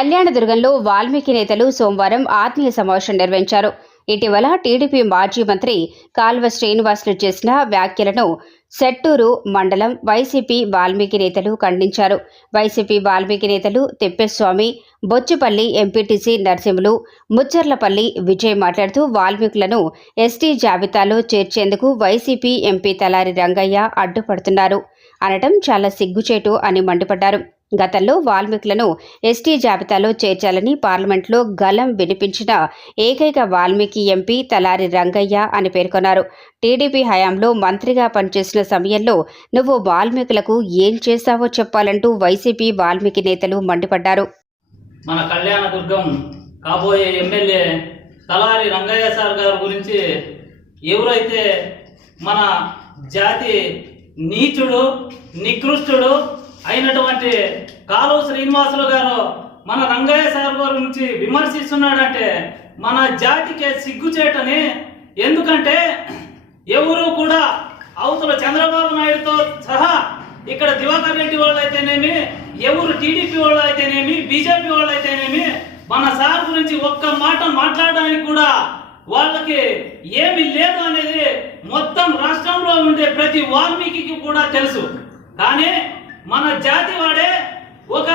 కళ్యాణదుర్గంలో వాల్మీకి నేతలు సోమవారం ఆత్మీయ సమావేశం నిర్వహించారు. ఇటీవల టీడీపీ మాజీ మంత్రి కాల్వ శ్రీనివాసులు చేసిన వ్యాఖ్యలను సెట్టూరు మండలం వైసీపీ వాల్మీకి నేతలు ఖండించారు. వైసీపీ వాల్మీకి నేతలు తిప్పేస్వామి బొచ్చుపల్లి ఎంపీటీసీ నరసింహులు ముచ్చర్లపల్లి విజయ్ మాట్లాడుతూ వాల్మీకులను ఎస్టీ జాబితాలో చేర్చేందుకు వైసీపీ ఎంపీ తలారి రంగయ్య అడ్డుపడుతున్నారు. అనటం చాలా సిగ్గుచేటు అని మండిపడ్డారు. గతంలో వాల్మీకులను ఎస్టీ జాబితాలో చేర్చాలని పార్లమెంట్లో గలం వినిపించిన ఏకైక వాల్మీకి ఎంపీ తలారి రంగయ్య అని పేర్కొన్నారు. టీడీపీ హయాంలో మంత్రిగా పనిచేసిన సమయంలో నువ్వు వాల్మీకులకు ఏం చేశావో చెప్పాలంటూ వైసీపీ వాల్మీకి నేతలు మండిపడ్డారు. మన కళ్యాణదుర్గం కాబోయే ఎమ్మెల్యే తలారి రంగయ్య సార్ గారి గురించి ఎవరైతే మన జాతి నీచుడు నికృష్టుడు అయినటువంటి కాలువ శ్రీనివాసులు గారు మన రంగయ్య సార్ గారి గురించి విమర్శిస్తున్నాడంటే మన జాతికే సిగ్గుచేటని. ఎందుకంటే ఎవరు కూడా అవతల చంద్రబాబు నాయుడుతో సహా ఇక్కడ దివాకర్ రెడ్డి వాళ్ళు అయితేనేమి ఎవరు టీడీపీ వాళ్ళు అయితేనేమి బీజేపీ వాళ్ళు అయితేనేమి మన సార్ గురించి ఒక్క మాట మాట్లాడడానికి కూడా వాళ్ళకి ఏమి లేదు అనేది మొత్తం రాష్ట్రంలో ఉండే ప్రతి వాల్మీకి కూడా తెలుసు. కానీ మన జాతి వాడే ఒక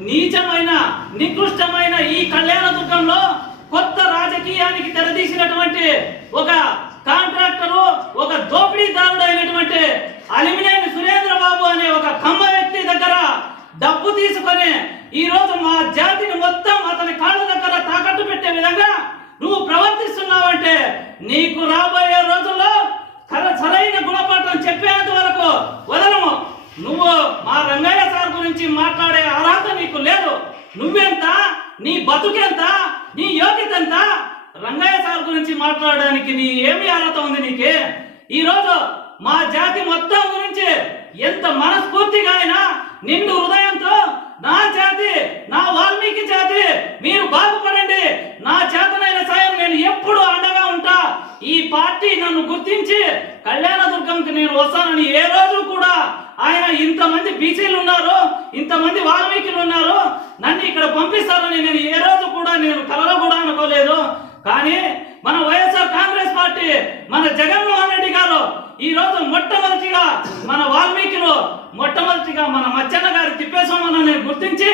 నీచమైన నికృష్టమైన ఈ కళ్యాణ దుర్గంలో కొత్త రాజకీయానికి తెరదీసినటువంటి ఒక కాంట్రాక్టరు ఒక దోపిడీదారుడు అయినటువంటి అలిమినేని సురేంద్ర బాబు అనే ఒక కమ్మ వ్యక్తి దగ్గర డబ్బు తీసుకొని ఈ రోజు మా జాతిని మొత్తం అతని కాళ్ళ దగ్గర తాకట్టు పెట్టే విధంగా నువ్వు ప్రవర్తిస్తున్నావంటే నీకు రాబోయే రోజుల్లో కర- సరైన గుణపాఠం చెప్పేంత వరకు వదలము నువ్వు మా రంగయ్య సార్ గురించి మాట్లాడే అర్హత నీకు లేదు. నువ్వెంత? నీ బతుకెంత? నీ యోగ్యత ఎంత రంగయ్య సార్ గురించి మాట్లాడడానికి నీ ఏమి అర్హత ఉంది నీకే? ఈ రోజు మా జాతి మొత్తం గురించి ఎంత మనస్ఫూర్తిగా అయినా నిండు హృదయంతో నా జాతి నా వాల్మీకి జాతి మీరు బాగుపడండి. నా చేతనైన సాయం నేను ఎప్పుడు అండగా ఉంటా. ఈ పార్టీ నన్ను గుర్తించి కళ్యాణదుర్గంకి నేను వస్తానని ఏ రోజు కూడా ఆయన ఇంతమంది బీసీలు ఉన్నారు ఇంతమంది వాల్మీకులు ఉన్నారు నన్ను ఇక్కడ పంపిస్తారని నేను ఏ రోజు కూడా నేను కలలో కూడా అనుకోలేదు. కానీ మన వైఎస్ఆర్ కాంగ్రెస్ పార్టీ మన జగన్మోహన్ రెడ్డి గారు ఈ రోజు మొట్టమొదటిగా మన వాల్మీకిలో మొట్టమొదటిగా మన మచ్చన్న గారు తిప్పేశామని గుర్తించి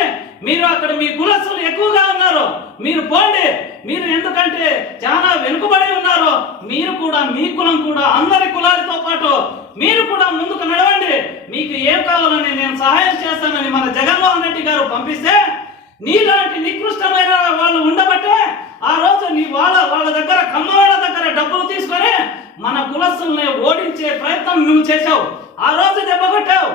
మీరు అక్కడ మీ కులస్తులు ఎక్కువగా ఉన్నారు. మీరు పోండి. మీరు ఎందుకంటే చాలా వెనుకబడి ఉన్నారు. మీరు కూడా మీ కులం కూడా అందరి కులాలతో పాటు మీరు కూడా ముందుకు నడవండి. మీకు ఏం కావాలని నేను సహాయం చేస్తానని మన జగన్మోహన్ రెడ్డి గారు పంపిస్తే నీలాంటి నికృష్టమైన వాళ్ళు ఉండబట్టే ఆ రోజు నీ వాళ్ళ వాళ్ళ దగ్గర కమ్మ వాళ్ళ దగ్గర డబ్బులు తీసుకొని మన కులస్తుల్ని ఓడించే ప్రయత్నం నువ్వు చేసావు ఆ రోజు దెబ్బ కొట్టావు.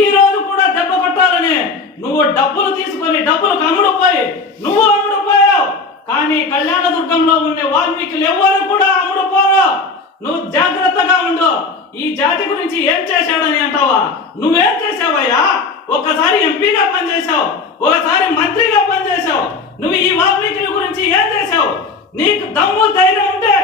ఈ రోజు కూడా దెబ్బ కొట్టాలని నువ్వు డబ్బులు తీసుకొని డబ్బులు అమ్ముడు పోయి నువ్వు అమ్ముడు పోయావు. కానీ కళ్యాణదుర్గంలో ఉండే వాల్మీకులు ఎవ్వరు కూడా అమ్ముడుపోరు నువ్వు జాగ్రత్తగా ఉండు. ఈ జాతి గురించి ఏం చేశాడని అంటావా? నువ్వేం చేసావయ్యా ఒక్కసారి ఎంపీగా పనిచేశావు ఒకసారి మంత్రిగా పనిచేశావు. నువ్వు ఈ వాల్మీకుల గురించి ఏం చేశావు? నీకు దమ్ము ధైర్యం ఉంటే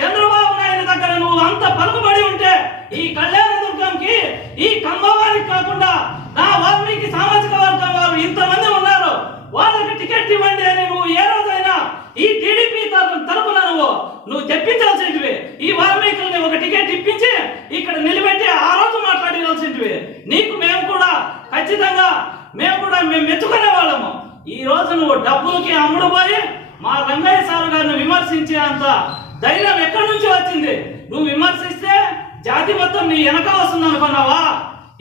చంద్రబాబు నాయుడు దగ్గర నువ్వు అంత పలుకుబడి ఉంటే ఈ కళ్యాణ దుర్గంకి ఈ కంభవానికి కాకుండా నా వాల్మీకి సామాజిక వర్గం వారు ఇంతమంది ఉన్నారు. వాళ్ళకి టికెట్ ఇవ్వండి అని నువ్వు ఏ రోజైనా ఈ టీడీపీ తరపున నువ్వు నువ్వు తెప్పించాల్సింటివి ఈ వాల్మీకుల్ని ఒక టికెట్ ఇప్పించి ఇక్కడ నిలబెట్టి ఆ రోజు మాట్లాడాల్సింటివి నీకు మేము కూడా ఖచ్చితంగా మేము కూడా మేము మెచ్చుకునే వాళ్ళము. ఈ రోజు నువ్వు డబ్బులకి అమ్ముడు పోయి మా రంగయ్య సార్ గారిని విమర్శించే అంత ధైర్యం ఎక్కడి నుంచి వచ్చింది? నువ్వు విమర్శిస్తే జాతి మొత్తం నీ వెనక వస్తుంది అనుకున్నావా?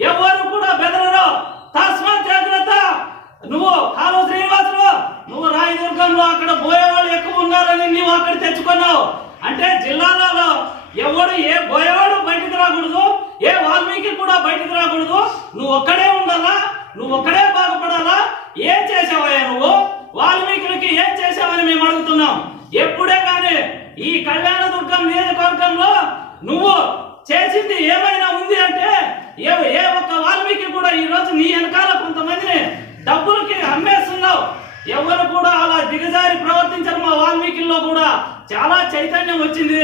ఎవరు కూడా బెదరరు. తస్మాత్ జాగ్రత్త. నువ్వు కాలువ శ్రీనివాసులు నువ్వు రాయదుర్గంలో అక్కడ పోయేవాళ్ళు ఎక్కువ ఉన్నారని నువ్వు అక్కడ తెచ్చుకున్నావు. అంటే జిల్లాలలో ఎవడు ఏ పోయేవాడు బయటకు రాకూడదు ఏ వాల్మీకి కూడా బయటకు రాకూడదు. నువ్వు ఒక్కడే ఉండాలా? నువ్వు ఒక్కడే బాగుపడాలా? ఏం చేసావయ్యా నువ్వు? వాల్మీకులకి ఏం చేసావని మేము అడుగుతున్నాం. ఎప్పుడే కానీ ఈ కళ్యాణదుర్గం నియోజకవర్గంలో నువ్వు చేసింది ఏమైనా ఉంది అంటే ఏ ఏ ఒక్క వాల్మీకి కూడా ఈ రోజు నీ వెనకాల కొంతమందిని డబ్బులకి అమ్మేస్తున్నావు. ఎవరు కూడా అలా దిగజారి ప్రవర్తించరు మా వాల్మీకిల్లో కూడా. చాలా చైతన్యం వచ్చింది.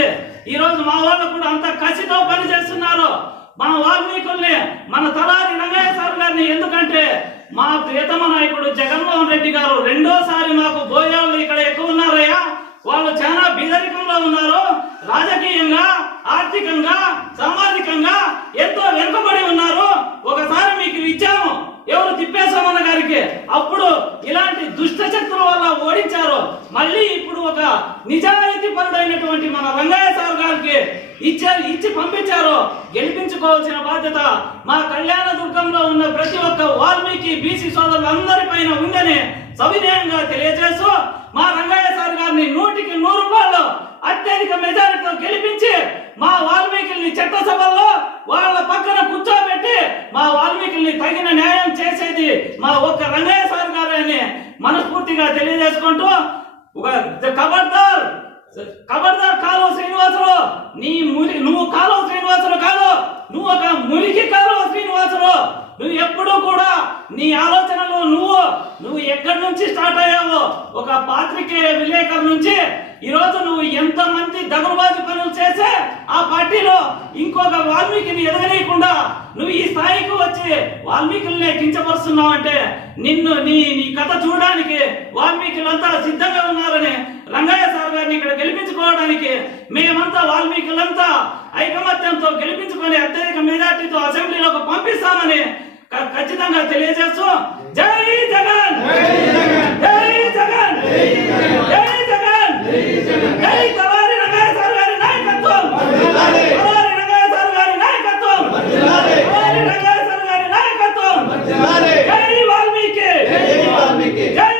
ఈరోజు మా వాళ్ళు కూడా అంత కసితో పని చేస్తున్నారు మన వాల్మీకుల్ని మన తలారి రంగయ్య సార్ గారిని ఎందుకంటే మా ప్రియతమ నాయకుడు జగన్మోహన్ రెడ్డి గారు రెండోసారి మాకు భోజనాలు ఇక్కడ ఎక్కువ ఉన్నారయ్యా వాళ్ళు చాలా బీదరికంలో ఉన్నారు రాజకీయంగా ఆర్థికంగా సామాజికంగా ఎంతో వెనుకబడి ఉన్నారు ఒకసారి మీకు ఇచ్చాము ఎవరు తిప్పేశ్వరమన్న గారికి అప్పుడు ఇలాంటి దుష్ట శక్తుల వల్ల ఓడించారు మళ్ళీ ఇప్పుడు ఒక నిజాయితీ పరుడైనటువంటి మన రంగయ్య సార్ గారికి ఇచ్చారు ఇచ్చి పంపించారు గెలిపించుకోవాల్సిన బాధ్యత మా కళ్యాణ దుర్గంలో ఉన్న ప్రతి ఒక్క వాల్మీకి బీసీ సోదరులందరిపైన ఉందని సవినయంగా తెలియజేస్తూ మా రంగయ్య సార్ గారిని నూటికి నూరు రూపాయలు అత్యధిక మెజారిటీతో గెలిపించి మా వాల్మీకిల్ని చట్టసభల్లో వాళ్ళ పక్కన కూర్చోబెట్టి మా వాల్మీకిల్ని తగిన న్యాయం చేసేది మా ఒక్క రంగయ్య సార్ గారని అని మనస్ఫూర్తిగా తెలియజేసుకుంటూ ఒక ఖబర్దార్ ఖబర్దార్ కాలువ శ్రీనివాసరావు నీ మురి నువ్వు కాలువ శ్రీనివాసరావు కాదు. నువ్వు ఒక మురికి కాలువ శ్రీనివాసరావు నువ్వు ఎప్పుడూ కూడా నీ ఆలోచనలు నువ్వు నువ్వు ఎక్కడి నుంచి స్టార్ట్ అయ్యావో ఒక పాత్రికేయ విలేకరు నుంచి ఈరోజు నువ్వు ఎంతమంది మంది పనులు చేసే ఆ పార్టీలో ఇంకొక వాల్మీకిని ఎదగనీయకుండా నువ్వు ఈ స్థాయికి వచ్చి వాల్మీకుల్ని కించపరుస్తున్నావు అంటే నిన్ను నీ నీ కథ చూడడానికి వాల్మీకులంతా సిద్ధంగా ఉన్నారని రంగయ్య సార్ గారిని ఇక్కడ గెలిపించుకోవడానికి మేమంతా వాల్మీకులంతా ఐకమత్యంతో గెలిపించుకొని అత్యధిక మెజార్టీతో అసెంబ్లీలోకి పంపిస్తామని ఖచ్చితంగా తెలియజేస్తూ జై జగన్!